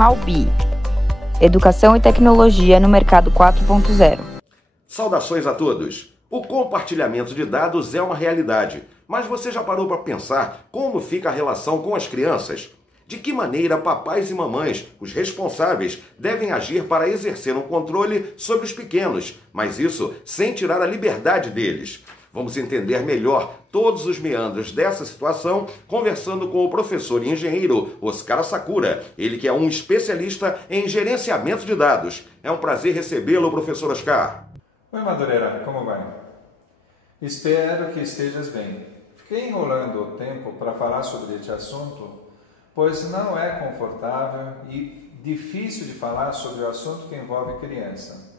Albi, Educação e Tecnologia no Mercado 4.0. Saudações a todos! O compartilhamento de dados é uma realidade, mas você já parou para pensar como fica a relação com as crianças? De que maneira papais e mamães, os responsáveis, devem agir para exercer um controle sobre os pequenos, mas isso sem tirar a liberdade deles? Vamos entender melhor todos os meandros dessa situação conversando com o professor e engenheiro Oscar Sakura, ele que é um especialista em gerenciamento de dados. É um prazer recebê-lo, professor Oscar. Oi, Madureira, como vai? Espero que estejas bem. Fiquei enrolando o tempo para falar sobre este assunto, pois não é confortável e difícil de falar sobre o assunto que envolve criança.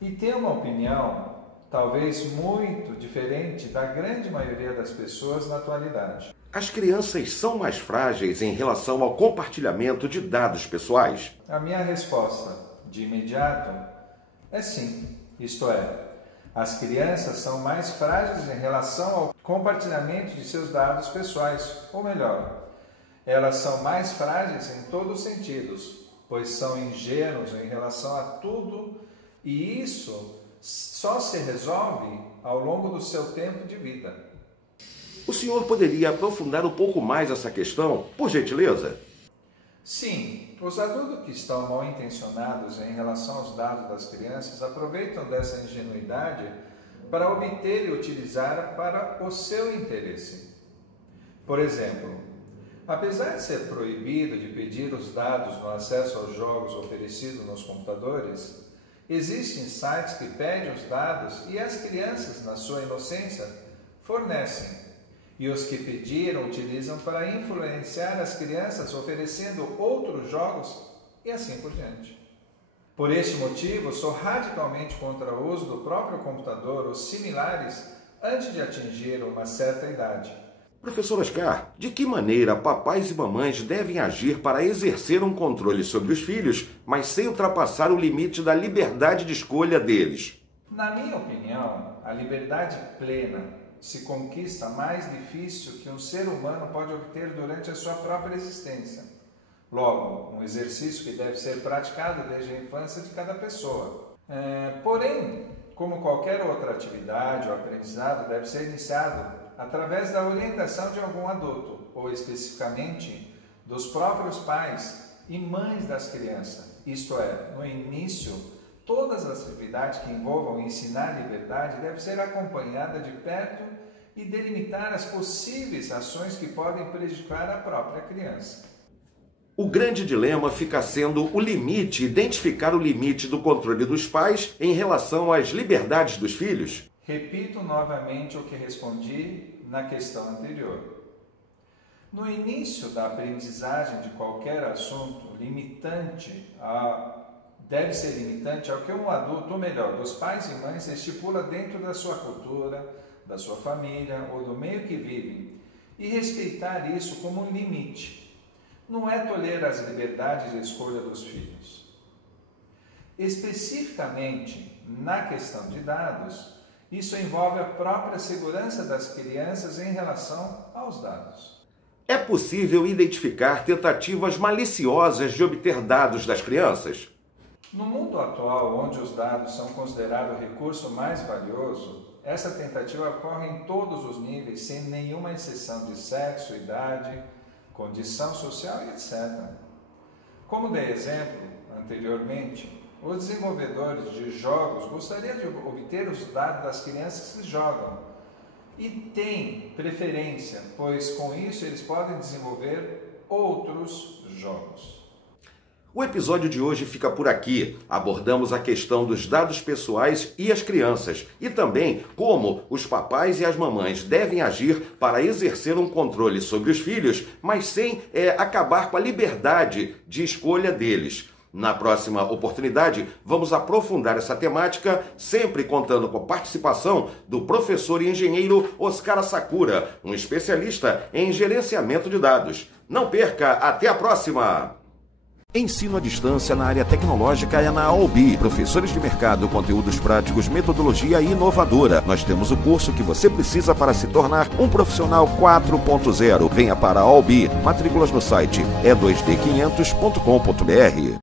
E tenho uma opinião talvez muito diferente da grande maioria das pessoas na atualidade. As crianças são mais frágeis em relação ao compartilhamento de dados pessoais? A minha resposta, de imediato, é sim. Isto é, as crianças são mais frágeis em relação ao compartilhamento de seus dados pessoais, ou melhor, elas são mais frágeis em todos os sentidos, pois são ingênuos em relação a tudo e isso só se resolve ao longo do seu tempo de vida. O senhor poderia aprofundar um pouco mais essa questão, por gentileza? Sim, os adultos que estão mal intencionados em relação aos dados das crianças aproveitam dessa ingenuidade para obter e utilizar para o seu interesse. Por exemplo, apesar de ser proibido de pedir os dados no acesso aos jogos oferecidos nos computadores, existem sites que pedem os dados e as crianças, na sua inocência, fornecem. E os que pediram utilizam para influenciar as crianças oferecendo outros jogos e assim por diante. Por este motivo, sou radicalmente contra o uso do próprio computador ou similares antes de atingir uma certa idade. Professor Oscar, de que maneira papais e mamães devem agir para exercer um controle sobre os filhos, mas sem ultrapassar o limite da liberdade de escolha deles? Na minha opinião, a liberdade plena se conquista mais difícil que um ser humano pode obter durante a sua própria existência. Logo, um exercício que deve ser praticado desde a infância de cada pessoa. Porém, como qualquer outra atividade ou aprendizado, deve ser iniciado através da orientação de algum adulto, ou especificamente dos próprios pais e mães das crianças. Isto é, no início, todas as atividades que envolvam ensinar a liberdade devem ser acompanhadas de perto e delimitar as possíveis ações que podem prejudicar a própria criança. O grande dilema fica sendo o limite, identificar o limite do controle dos pais em relação às liberdades dos filhos. Repito novamente o que respondi na questão anterior. No início da aprendizagem de qualquer assunto, deve ser limitante ao que um adulto, ou melhor, dos pais e mães, estipula dentro da sua cultura, da sua família ou do meio que vivem, e respeitar isso como um limite. Não é tolher as liberdades de escolha dos filhos. Especificamente, na questão de dados, isso envolve a própria segurança das crianças em relação aos dados. É possível identificar tentativas maliciosas de obter dados das crianças? No mundo atual, onde os dados são considerados o recurso mais valioso, essa tentativa ocorre em todos os níveis, sem nenhuma exceção de sexo, idade, condição social e etc. Como dei exemplo anteriormente, os desenvolvedores de jogos gostariam de obter os dados das crianças que jogam e têm preferência, pois com isso eles podem desenvolver outros jogos. O episódio de hoje fica por aqui. Abordamos a questão dos dados pessoais e as crianças e também como os papais e as mamães devem agir para exercer um controle sobre os filhos, mas sem acabar com a liberdade de escolha deles. Na próxima oportunidade, vamos aprofundar essa temática, sempre contando com a participação do professor e engenheiro Oscar Sakura, um especialista em gerenciamento de dados. Não perca, até a próxima! Ensino à distância na área tecnológica é na Albi. Professores de mercado, conteúdos práticos, metodologia inovadora. Nós temos o curso que você precisa para se tornar um profissional 4.0. Venha para a Albi. Matrículas no site e2d500.com.br.